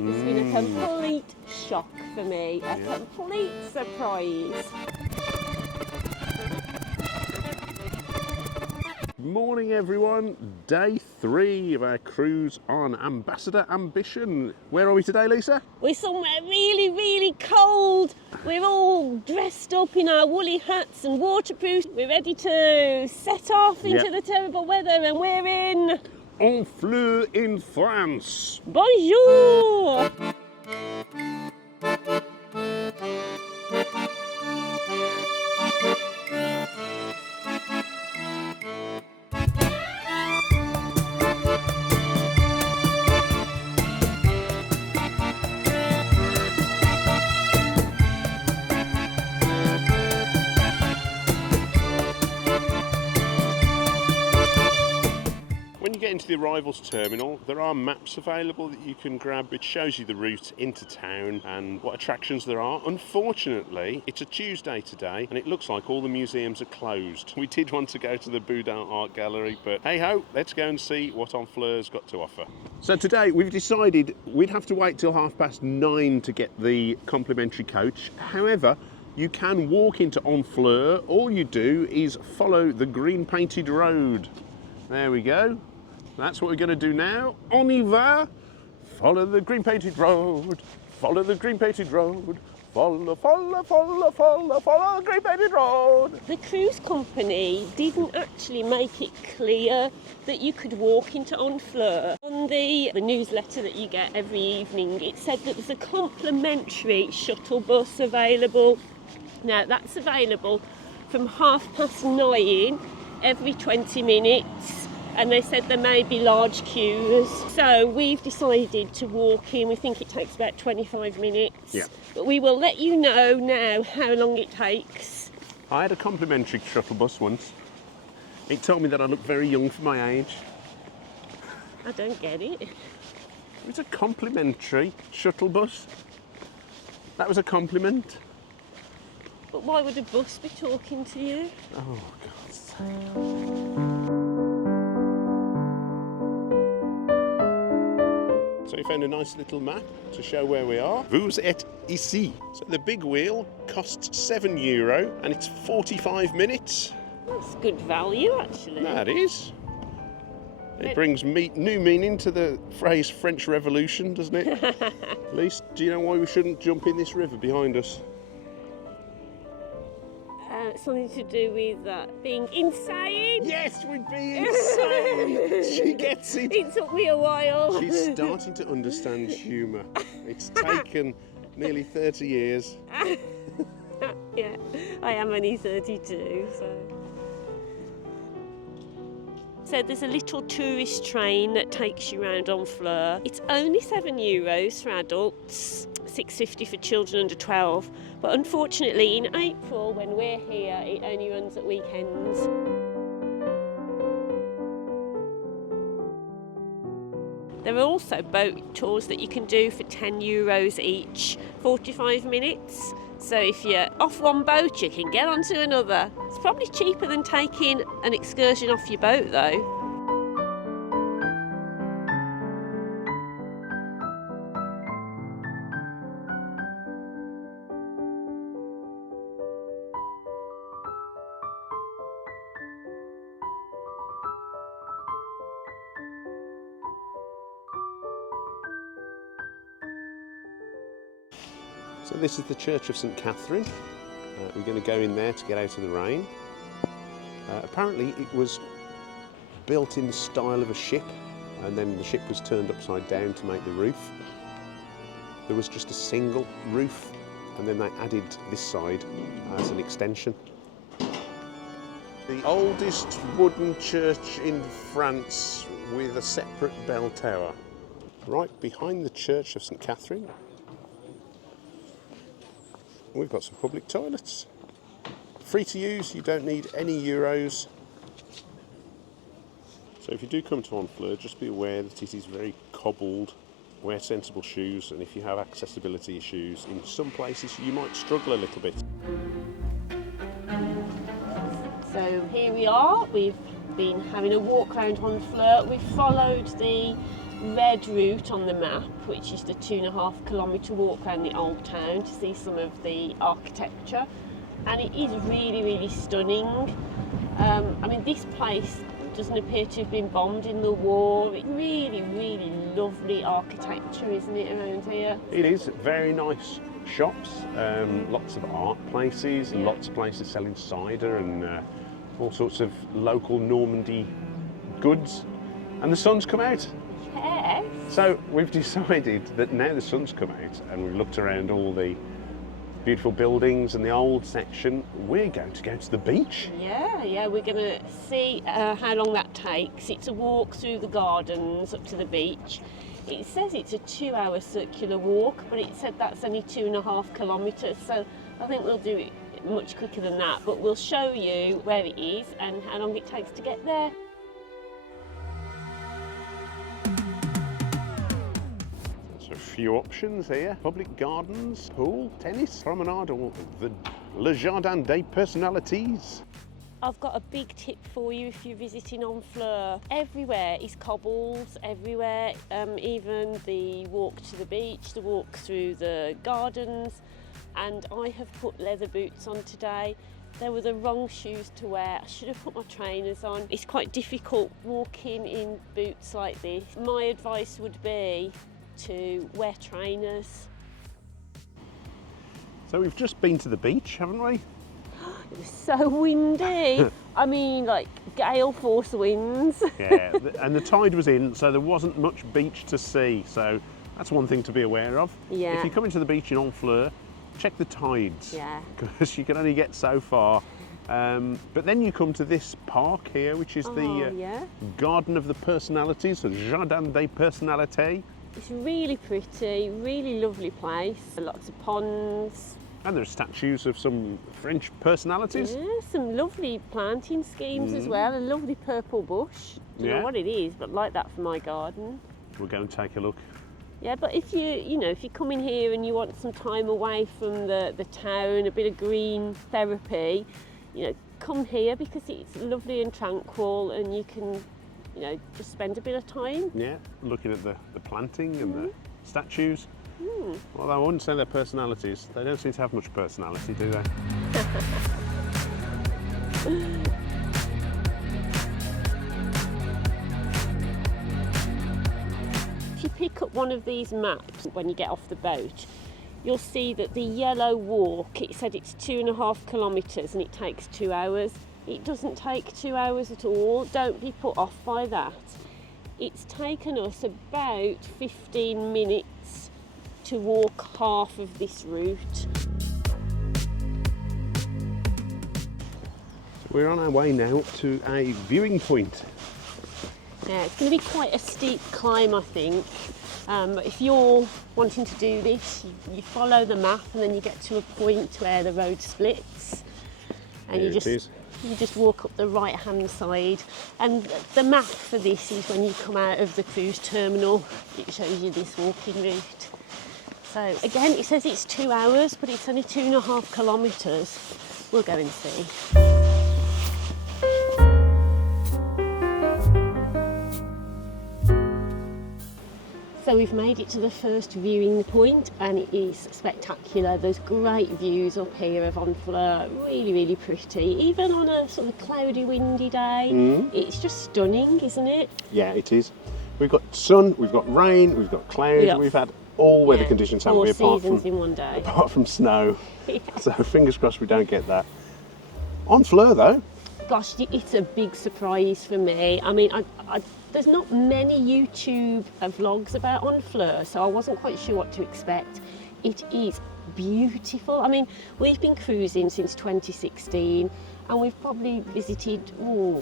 It's been a complete shock for me, a complete surprise. Morning everyone, day 3 of our cruise on Ambassador Ambition. Where are we today, Lisa? We're somewhere really, really cold. We're all dressed up in our woolly hats and waterproof. We're ready to set off into the terrible weather, and we're in Honfleur in France. Bonjour! When you get into the arrivals terminal, there are maps available that you can grab which shows you the route into town and what attractions there are. Unfortunately, it's a Tuesday today and it looks like all the museums are closed. We did want to go to the Boudin Art Gallery, but hey ho, let's go and see what Honfleur's got to offer. So today we've decided we'd have to wait till 9:30 to get the complimentary coach. However, you can walk into Honfleur. All you do is follow the green painted road. There we go. That's what we're going to do now. On y va. Follow the green painted road. Follow the green painted road. Follow, follow, follow, follow, follow the green painted road. The cruise company didn't actually make it clear that you could walk into Honfleur. On the newsletter that you get every evening, it said that there's a complimentary shuttle bus available. Now, that's available from 9:30 every 20 minutes. And they said there may be large queues. So we've decided to walk in. We think it takes about 25 minutes. Yeah. But we will let you know now how long it takes. I had a complimentary shuttle bus once. It told me that I looked very young for my age. I don't get it. It was a complimentary shuttle bus. That was a compliment. But why would a bus be talking to you? Oh, God's sake. So we found a nice little map to show where we are. Vous êtes ici. So the big wheel costs €7 and it's 45 minutes. That's good value, actually. That is. It brings new meaning to the phrase French Revolution, doesn't it? At least, do you know why we shouldn't jump in this river behind us? Something to do with being insane. Yes, we'd be insane. She gets it. It took me a while. She's starting to understand humour. It's taken nearly 30 years. Yeah, I am only 32, So there's a little tourist train that takes you around Honfleur. It's only €7 for adults, £6.50 for children under 12. But unfortunately, in April, when we're here, it only runs at weekends. There are also boat tours that you can do for €10 each, 45 minutes. So if you're off one boat, you can get onto another. It's probably cheaper than taking an excursion off your boat, though. So this is the Church of St Catherine. We're going to go in there to get out of the rain. Apparently it was built in the style of a ship, and then the ship was turned upside down to make the roof. There was just a single roof, and then they added this side as an extension. The oldest wooden church in France with a separate bell tower. Right behind the Church of St Catherine, we've got some public toilets. Free to use, you don't need any euros. So if you do come to Honfleur, just be aware that it is very cobbled. Wear sensible shoes, and if you have accessibility issues, in some places you might struggle a little bit. So here we are. We've been having a walk around Honfleur. We've followed the red route on the map, which is the 2.5 kilometre walk around the old town to see some of the architecture, and it is really, really stunning. I mean, this place doesn't appear to have been bombed in the war. It's really, really lovely architecture, isn't it, around here? It is. Very nice shops, lots of art places, and lots of places selling cider and all sorts of local Normandy goods. And the sun's come out. Yes. So we've decided that now the sun's come out and we've looked around all the beautiful buildings and the old section, we're going to go to the beach. Yeah, we're going to see how long that takes. It's a walk through the gardens up to the beach. It says it's a 2-hour circular walk, but it said that's only 2.5 kilometres, so I think we'll do it much quicker than that, but we'll show you where it is and how long it takes to get there. So a few options here: public gardens, pool, tennis, promenade, or Le Jardin des Personnalités. I've got a big tip for you if you're visiting Honfleur. Everywhere is cobbled, everywhere, even the walk to the beach, the walk through the gardens, and I have put leather boots on today. They were the wrong shoes to wear. I should have put my trainers on. It's quite difficult walking in boots like this. My advice would be to wear trainers. So we've just been to the beach, haven't we? It was so windy. I mean, like gale force winds. Yeah, and the tide was in, so there wasn't much beach to see. So that's one thing to be aware of. Yeah. If you come into the beach in Honfleur, check the tides. Yeah. Because you can only get so far. But then you come to this park here, which is the Garden of the Personalities, the Jardin des Personnalités. It's really pretty, really lovely place. Lots of ponds. And there are statues of some French personalities. Yeah, some lovely planting schemes as well. A lovely purple bush. Don't know what it is, but like that for my garden. We'll go and take a look. Yeah, but if if you come in here and you want some time away from the town, a bit of green therapy, come here because it's lovely and tranquil, and you can, just spend a bit of time. Yeah, looking at the planting and the statues. Well, I wouldn't say they're personalities. They don't seem to have much personality, do they? If you pick up one of these maps when you get off the boat, you'll see that the yellow walk, it said it's 2.5 kilometres and it takes 2 hours. It doesn't take 2 hours at all. Don't be put off by that. It's taken us about 15 minutes to walk half of this route. We're on our way now to a viewing point. Yeah, it's going to be quite a steep climb, I think. But if you're wanting to do this, you follow the map and then you get to a point where the road splits, and you just walk up the right-hand side. And the map for this is when you come out of the cruise terminal. It shows you this walking route. So again, it says it's 2 hours, but it's only 2.5 kilometres. We'll go and see. So we've made it to the first viewing point, and it is spectacular. There's great views up here of Honfleur, really, really pretty. Even on a sort of cloudy, windy day, it's just stunning, isn't it? Yeah, it is. We've got sun, we've got rain, we've got clouds, we've had all weather conditions, haven't we? Four seasons in one day. Apart from snow. So fingers crossed we don't get that. Honfleur though. Gosh, it's a big surprise for me. I mean, there's not many YouTube vlogs about Honfleur, so I wasn't quite sure what to expect. It is beautiful. I mean, we've been cruising since 2016 and we've probably visited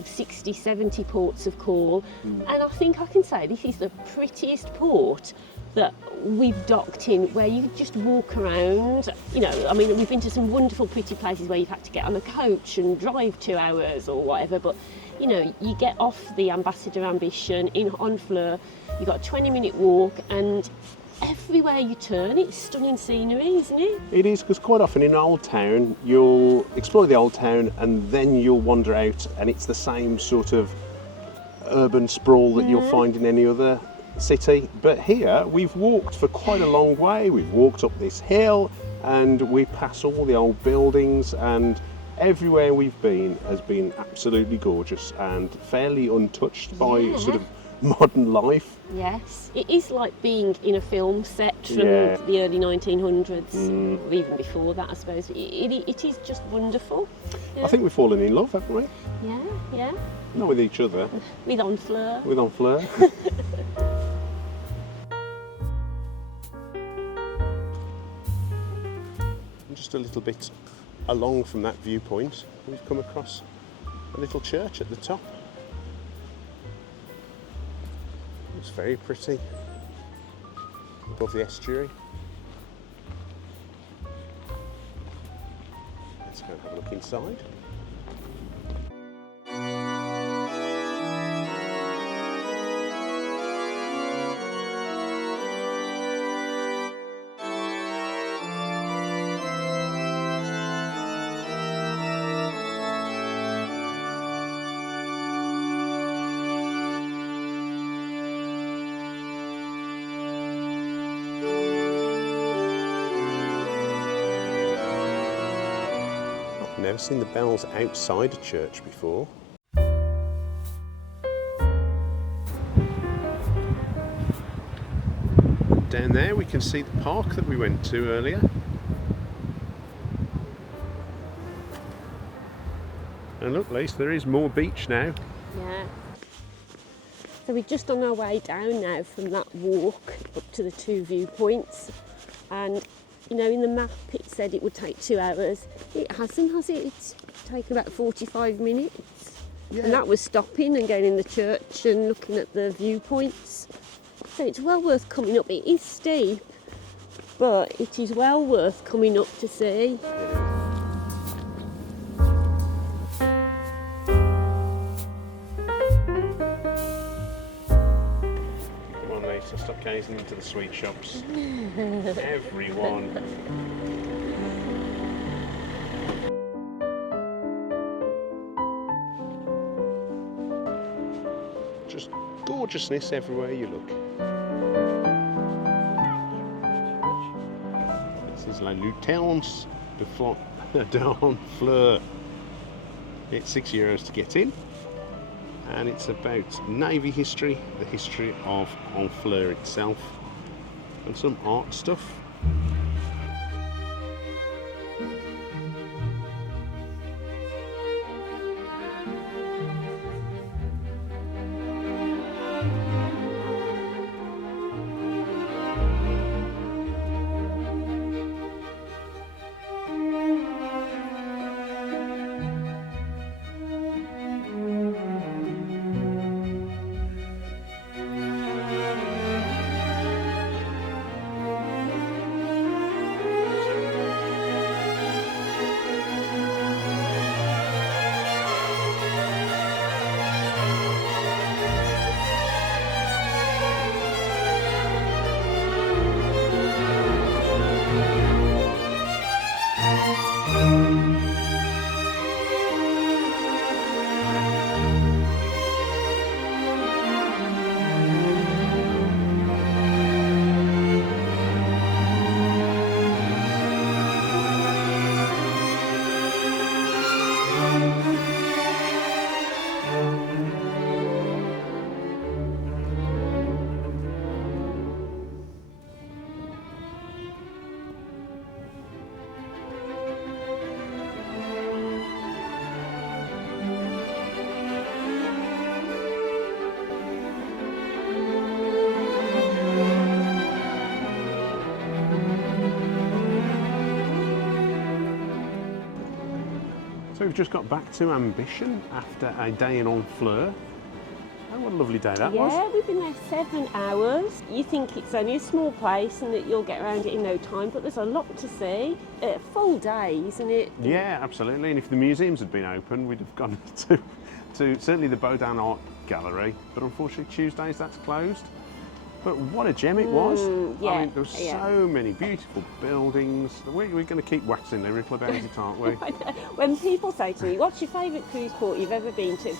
60, 70 ports of call, and I think I can say this is the prettiest port that we've docked in, where you just walk around. I mean, we've been to some wonderful pretty places where you've had to get on a coach and drive 2 hours or whatever, but you get off the Ambassador Ambition in Honfleur, you've got a 20-minute walk, and everywhere you turn, it's stunning scenery, isn't it? It is, because quite often in Old Town, you'll explore the Old Town and then you'll wander out and it's the same sort of urban sprawl that you'll find in any other city, but here we've walked for quite a long way. We've walked up this hill and we pass all the old buildings, and everywhere we've been has been absolutely gorgeous and fairly untouched by sort of modern life. Yes, it is like being in a film set from Yeah. the early 1900s, or even before that, I suppose. It is just wonderful. Yeah. I think we've fallen in love, haven't we? Yeah. Not with each other, With Honfleur. with Honfleur. Just a little bit along from that viewpoint, we've come across a little church at the top. It's very pretty, above the estuary. Let's go and have a look inside. Never seen the bells outside a church before. Down there we can see the park that we went to earlier. And look, Lisa, there is more beach now. Yeah. So we're just on our way down now from that walk up to the two viewpoints, and you know, in the map it said it would take 2 hours. It hasn't, has it? It's taken about 45 minutes. Yeah. And that was stopping and going in the church and looking at the viewpoints. So it's well worth coming up. It is steep, but it is well worth coming up to see. So stop gazing into the sweet shops. Everyone. Just gorgeousness everywhere you look. This is La Lutenance de Honfleur. It's €6 to get in. And it's about navy history, the history of Honfleur itself, and some art stuff. So we've just got back to Ambition after a day in Honfleur. Oh, what a lovely day that was. Yeah, we've been there 7 hours. You think it's only a small place and that you'll get around it in no time, but there's a lot to see. A full day, isn't it? Yeah, absolutely. And if the museums had been open, we'd have gone to certainly the Baudin Art Gallery, but unfortunately Tuesdays that's closed. But what a gem it was. Yeah, I mean, there were so many beautiful buildings. We're going to keep waxing lyrical about it, aren't we? When people say to me, what's your favourite cruise port you've ever been to?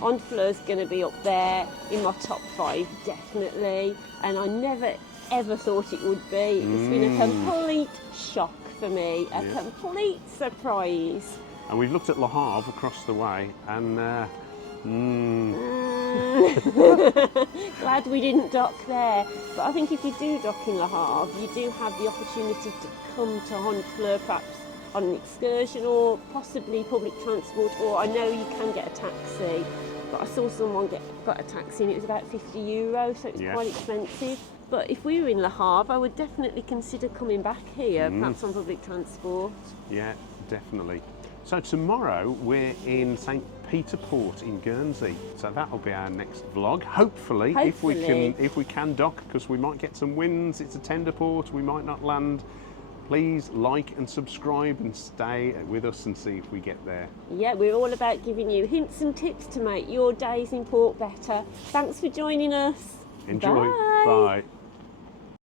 Honfleur's going to be up there in my top 5, definitely. And I never ever thought it would be. It's been a complete shock for me, a complete surprise. And we've looked at Le Havre across the way, and glad we didn't dock there. But I think if you do dock in Le Havre, you do have the opportunity to come to Honfleur perhaps on an excursion or possibly public transport, or I know you can get a taxi, but I saw someone got a taxi and it was about €50, so it was quite expensive. But if we were in Le Havre, I would definitely consider coming back here, perhaps on public transport. Yeah, definitely. So tomorrow we're in St. Peter Port in Guernsey, so that'll be our next vlog. Hopefully. if we can dock, because we might get some winds. It's a tender port, we might not land. Please like and subscribe and stay with us and see if we get there. Yeah, we're all about giving you hints and tips to make your days in port better. Thanks for joining us. Enjoy. Bye. Bye.